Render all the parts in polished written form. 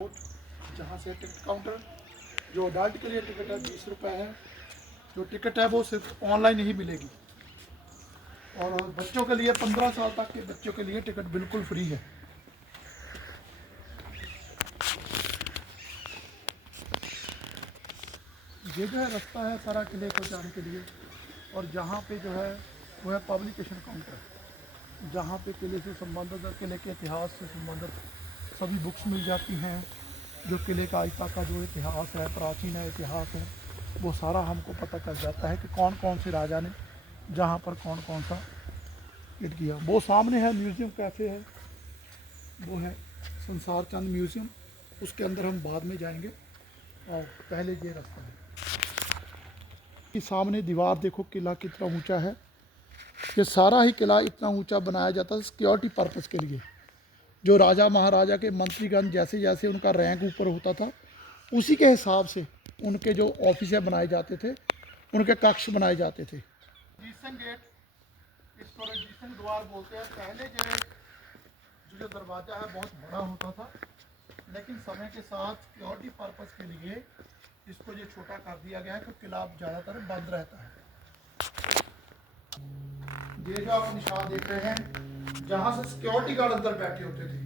जहाँ से ticket counter, जो अडल्ट के लिए टिकट है 20 रुपये है। जो टिकट है वो सिर्फ ऑनलाइन ही मिलेगी। और बच्चों के लिए 15 साल तक के बच्चों के लिए टिकट बिल्कुल फ्री है। ये जो है रास्ता है सारा किले को जाने के लिए। और जहाँ पे जो है वो है पब्लिकेशन काउंटर, जहाँ पे किले से संबंधित, किले के इतिहास से संबंधित सभी बुक्स मिल जाती हैं। जो किले का आज तक का जो इतिहास है, प्राचीन है इतिहास है, वो सारा हमको पता चल जाता है कि कौन कौन से राजा ने जहाँ पर कौन कौन सा हिट किया। वो सामने है म्यूज़ियम कैफ़े है, वो है संसार चंद म्यूज़ियम। उसके अंदर हम बाद में जाएंगे। और पहले ये रास्ता है कि सामने दीवार देखो, किला कितना ऊंचा है। ये सारा ही किला इतना ऊंचा बनाया जाता है सिक्योरिटी पर्पज़ के लिए। जो राजा महाराजा के मंत्रीगण जैसे जैसे उनका रैंक ऊपर होता था, उसी के हिसाब से उनके जो ऑफिसें बनाए जाते थे, उनके कक्ष बनाए जाते थे। रजिस्ट्रेशन गेट, इसको रजिस्ट्रेशन द्वार बोलते हैं। पहले जो दरवाज़ा है बहुत बड़ा होता था, लेकिन समय के साथ सिक्योरिटी पर्पज़ के लिए इसको ये छोटा कर दिया गया है, तो किला ज़्यादातर बंद रहता है। ये जो आप निशान देख रहे हैं, जहाँ से सिक्योरिटी गार्ड अंदर बैठे होते थे।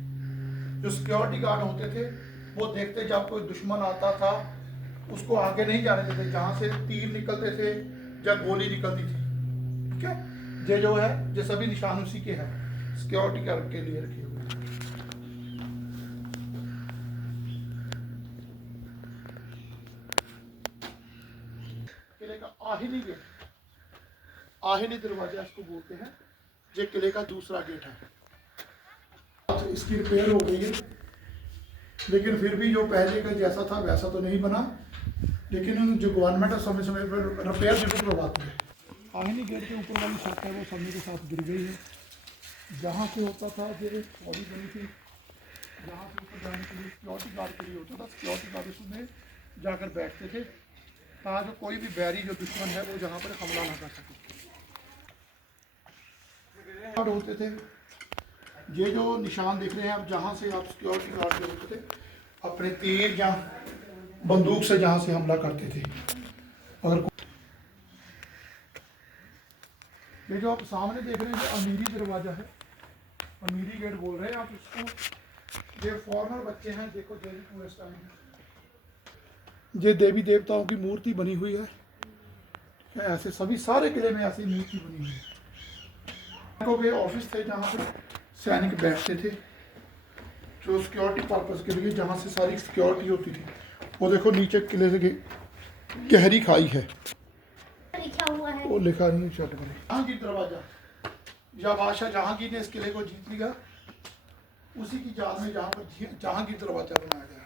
जो सिक्योरिटी गार्ड होते थे वो देखते जब कोई दुश्मन आता था उसको आगे नहीं जाने देते, जहाँ से तीर निकलते थे या गोली निकलती थी। ठीक है, ये जो है ये सभी निशान उसी के हैं, सिक्योरिटी गार्ड के लिए रखे हुए हैं। किले का आहिनी गेट, आहिनी दरवाजा इसको बोलते हैं। ये किले का दूसरा गेट है। इसकी रिपेयर हो गई है, लेकिन फिर भी जो पहले का जैसा था वैसा तो नहीं बना, लेकिन जो गवर्नमेंट है समय समय पर रिपेयर जरूर करवाती है। आहिनी गेट के ऊपर वाली छत है वो समय के साथ गिर गई है। जहाँ से होता था ये पौड़ी बनी थी, जहाँ से ऊपर जाने के लिए सिक्योरिटी गार्ड के लिए होता था। सिक्योरिटी गार्ड उसमें जाकर बैठते थे ताकि कोई भी बैरी जो दुश्मन है वो जहाँ पर हमला ना कर सके। गार्ड होते थे। ये जो निशान देख रहे हैं आप, जहाँ से आप सिक्योरिटी गार्ड जो होते थे अपने तीर या बंदूक से जहाँ से हमला करते थे। अगर ये जो आप सामने देख रहे हैं ये अमीरी दरवाज़ा है, अमीरी गेट बोल रहे हैं आप इसको। ये फॉरेनर बच्चे हैं, देखो देवी टूरिस्ट आए हैं। ये देवी देवताओं की मूर्ति बनी हुई है। ऐसे सभी सारे किले में ऐसी मूर्ति बनी हुई है। के ऑफिस थे जहाँ पर सैनिक बैठते थे जो सिक्योरिटी पर्पज़ के लिए, जहाँ से सारी सिक्योरिटी होती थी। वो देखो नीचे किले से गहरी खाई है, लिखा हुआ है, वो लिखा नहीं चट में। जहांगीर दरवाजा, या बादशाह जहांगीर ने इस किले को जीत लिया, उसी की याद में जहाँ पर जहांगीर दरवाजा बनाया गया।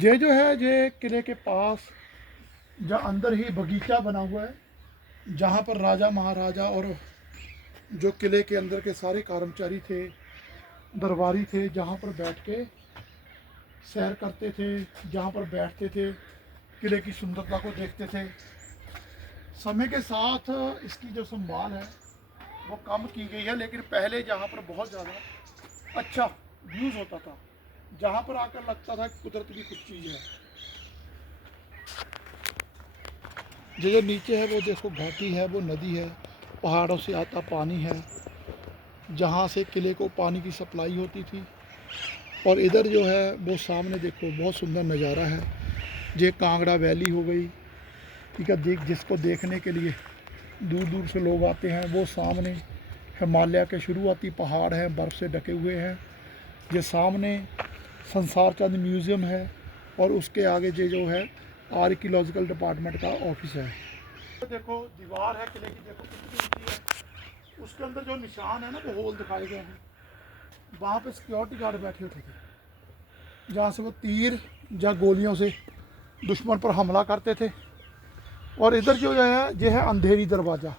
ये जो है ये किले के पास या अंदर ही बगीचा बना हुआ है, जहाँ पर राजा महाराजा और जो किले के अंदर के सारे कर्मचारी थे, दरबारी थे, जहाँ पर बैठ के सैर करते थे, जहाँ पर बैठते थे, किले की सुंदरता को देखते थे। समय के साथ इसकी जो संभाल है वो कम की गई है, लेकिन पहले जहाँ पर बहुत ज़्यादा अच्छा व्यूज़ होता था, जहाँ पर आकर लगता था कि कुदरत की कुछ चीज़ है। जो नीचे है वो देखो घाटी है, वो नदी है, पहाड़ों से आता पानी है, जहाँ से किले को पानी की सप्लाई होती थी। और इधर जो है वो सामने देखो बहुत सुंदर नज़ारा है। ये कांगड़ा वैली हो गई, ठीक है, जिसको देखने के लिए दूर दूर से लोग आते हैं। वो सामने हिमालय के शुरुआती पहाड़ हैं, बर्फ़ से ढके हुए हैं। ये सामने संसार चंद म्यूज़ियम है, और उसके आगे ये जो है आर्कियोलॉजिकल डिपार्टमेंट का ऑफिस है। देखो दीवार है किले की, देखो कितनी ऊंची है। उसके अंदर जो निशान है ना, वो होल दिखाए गए हैं। वहाँ पे सिक्योरिटी गार्ड बैठे होते थे, जहाँ से वो तीर या गोलियों से दुश्मन पर हमला करते थे। और इधर जो है ये है अंधेरी दरवाज़ा,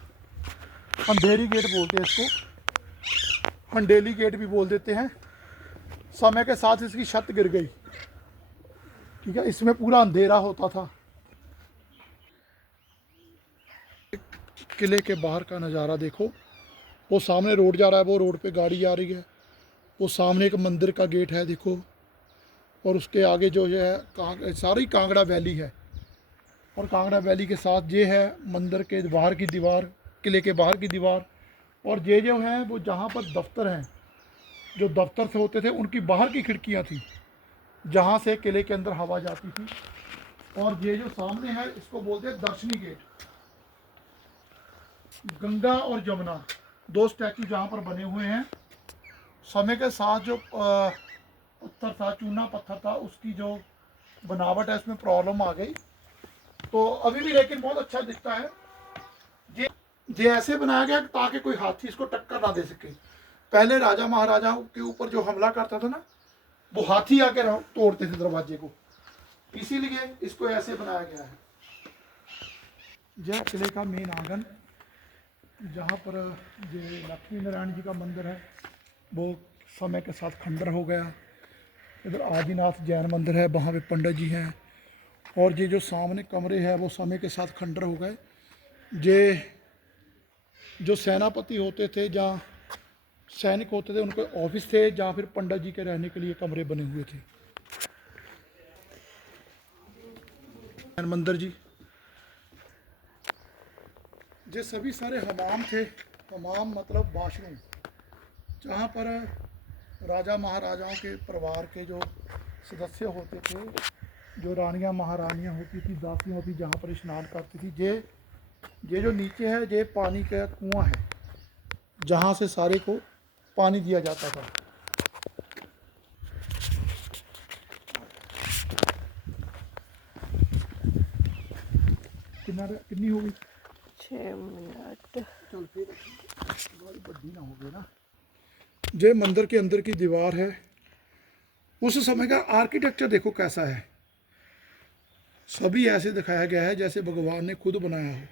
अंधेरी गेट बोलते हैं इसको, हंडेली गेट भी बोल देते हैं। समय के साथ इसकी छत गिर गई, ठीक है, इसमें पूरा अंधेरा होता था। किले के बाहर का नज़ारा देखो, वो सामने रोड जा रहा है, वो रोड पे गाड़ी आ रही है, वो सामने एक मंदिर का गेट है देखो, और उसके आगे जो है सारी कांगड़ा वैली है, और कांगड़ा वैली के साथ ये है मंदिर के बाहर की दीवार, किले के बाहर की दीवार। और ये जो है वो जहाँ पर दफ्तर हैं, जो दफ्तर से होते थे उनकी बाहर की खिड़कियाँ थी, जहाँ से किले के अंदर हवा जाती थी। और ये जो सामने है इसको बोलते हैं दर्शनी गेट। गंगा और जमुना दो स्टैचू जहाँ पर बने हुए हैं। समय के साथ जो पत्थर था, चूना पत्थर था, उसकी जो बनावट है उसमें प्रॉब्लम आ गई, तो अभी भी लेकिन बहुत अच्छा दिखता है। ये ऐसे बनाया गया ताकि कोई हाथी इसको टक्कर ना दे सके। पहले राजा महाराजाओं के ऊपर जो हमला करता था ना, वो हाथी आकर तोड़ते थे दरवाजे को, इसीलिए इसको ऐसे बनाया गया है। यह किले का मेन आंगन, जहाँ पर ये लक्ष्मी नारायण जी का मंदिर है, वो समय के साथ खंडर हो गया। इधर आदिनाथ जैन मंदिर है, वहाँ पे पंडित जी हैं। और ये जो सामने कमरे हैं वो समय के साथ खंडर हो गए। ये जो सेनापति होते थे, जहाँ सैनिक होते थे, उनके ऑफिस थे, जहाँ फिर पंडित जी के रहने के लिए कमरे बने हुए थे। मंदिर जी, ये सभी सारे हमाम थे। हमाम मतलब वाशरूम, जहाँ पर राजा महाराजाओं के परिवार के जो सदस्य होते थे, जो रानियां महारानियां होती थी, दासियां होती, जहाँ पर स्नान करती थी। ये जो नीचे है ये पानी का कुआं है, जहाँ से सारे को पानी दिया जाता था। कितनी होगी? 6 मिनट। चल फिर बड़ी ना हो गई ना। ये मंदिर के अंदर की दीवार है। उस समय का आर्किटेक्चर देखो कैसा है, सभी ऐसे दिखाया गया है जैसे भगवान ने खुद बनाया हो।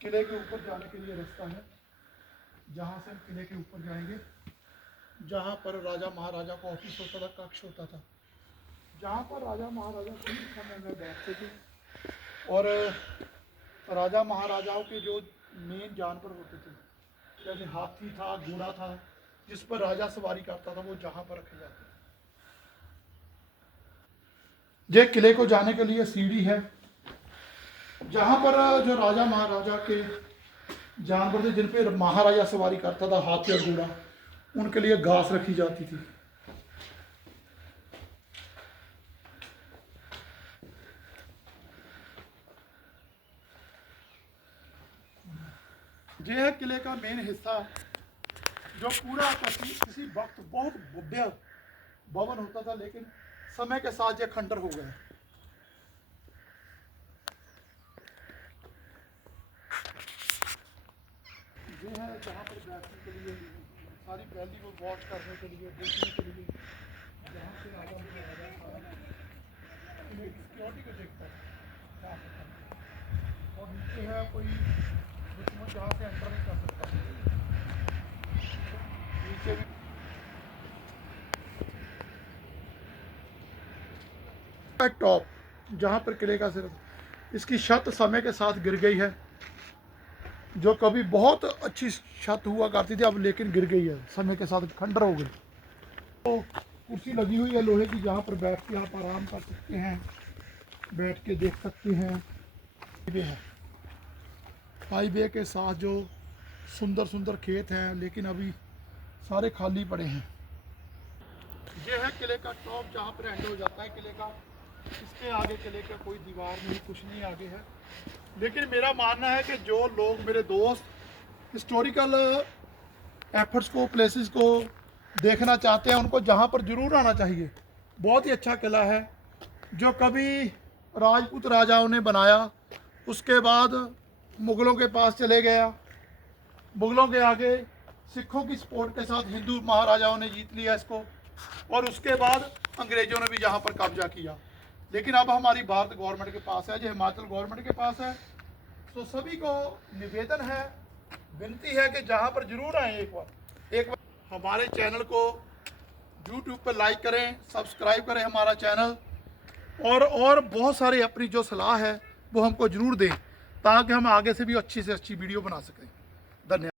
किले के ऊपर जाने के लिए रास्ता है, जहाँ से हम किले के ऊपर जाएंगे, जहाँ पर राजा महाराजा का ऑफिस होता था, कक्ष होता था, जहाँ पर राजा महाराजा कुछ समय में बैठते थे। और राजा महाराजाओं के जो मेन जानवर होते थे, जैसे हाथी था, घोड़ा था, जिस पर राजा सवारी करता था, वो जहाँ पर रखे जाते थे। ये किले को जाने के लिए सीढ़ी है, जहाँ पर जो राजा महाराजा के जानवर थे, जिन पे महाराजा सवारी करता था, हाथी और घोड़ा, उनके लिए घास रखी जाती थी। यह है किले का मेन हिस्सा, जो पूरा किसी वक्त बहुत भव्य भवन होता था, लेकिन समय के साथ यह खंडर हो गया। ये है जहाँ पर बैठने के लिए, सारी वैली को वॉच करने के लिए, देखने के लिए, जहाँ से राजा सिक्योरिटी को देखता है। और नीचे है कोई दुश्मन जहाँ से एंटर नहीं कर सकता। नीचे भी टॉप, जहाँ पर किले का सिर्फ, इसकी छत समय के साथ गिर गई है, जो कभी बहुत अच्छी छत हुआ करती थी, अब लेकिन गिर गई है, समय के साथ खंडर हो गई। तो कुर्सी लगी हुई है लोहे की, जहाँ पर बैठ के आप आराम कर सकते हैं, बैठ के देख सकते हैं। हाईवे है, हाईवे के साथ जो सुंदर सुंदर खेत हैं, लेकिन अभी सारे खाली पड़े हैं। ये है किले का टॉप, जहाँ पर एंड हो जाता है किले का। इसके आगे किले का कोई दीवार नहीं, कुछ नहीं आगे है। लेकिन मेरा मानना है कि जो लोग, मेरे दोस्त, हिस्टोरिकल एफर्ट्स को, प्लेसेस को देखना चाहते हैं, उनको जहाँ पर ज़रूर आना चाहिए। बहुत ही अच्छा किला है, जो कभी राजपूत राजाओं ने बनाया, उसके बाद मुग़लों के पास चले गया, मुग़लों के आगे सिखों की सपोर्ट के साथ हिंदू महाराजाओं ने जीत लिया इसको, और उसके बाद अंग्रेज़ों ने भी यहाँ पर कब्जा किया। लेकिन अब हमारी भारत गवर्नमेंट के पास है, जो हिमाचल गवर्नमेंट के पास है। तो सभी को निवेदन है, विनती है कि जहाँ पर जरूर आए एक बार हमारे चैनल को YouTube पर लाइक करें, सब्सक्राइब करें हमारा चैनल, और बहुत सारी अपनी जो सलाह है वो हमको ज़रूर दें, ताकि हम आगे से भी अच्छी से अच्छी वीडियो बना सकें। धन्यवाद।